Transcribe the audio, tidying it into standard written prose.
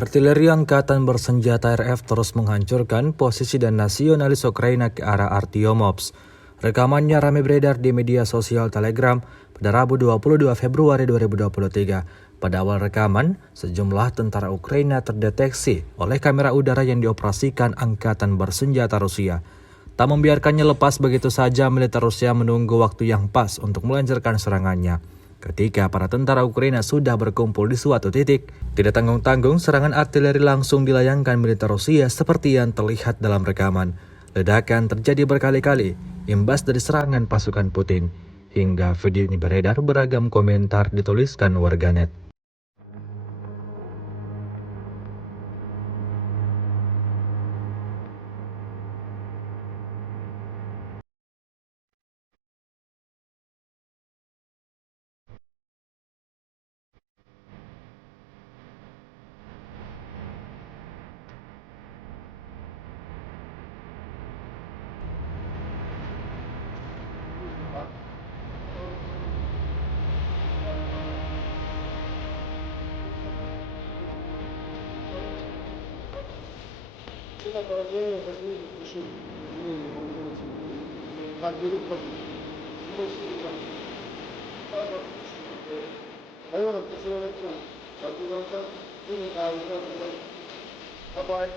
Artileri Angkatan Bersenjata RF terus menghancurkan posisi dan nasionalis Ukraina ke arah Artyomovsk. Rekamannya ramai beredar di media sosial Telegram pada Rabu 22 Februari 2023. Pada awal rekaman, sejumlah tentara Ukraina terdeteksi oleh kamera udara yang dioperasikan Angkatan Bersenjata Rusia. Tak membiarkannya lepas begitu saja, militer Rusia menunggu waktu yang pas untuk melancarkan serangannya. Ketika para tentara Ukraina sudah berkumpul di suatu titik, tidak tanggung-tanggung serangan artileri langsung dilayangkan militer Rusia seperti yang terlihat dalam rekaman. Ledakan terjadi berkali-kali, imbas dari serangan pasukan Putin. Hingga video ini beredar, beragam komentar dituliskan warganet. Apa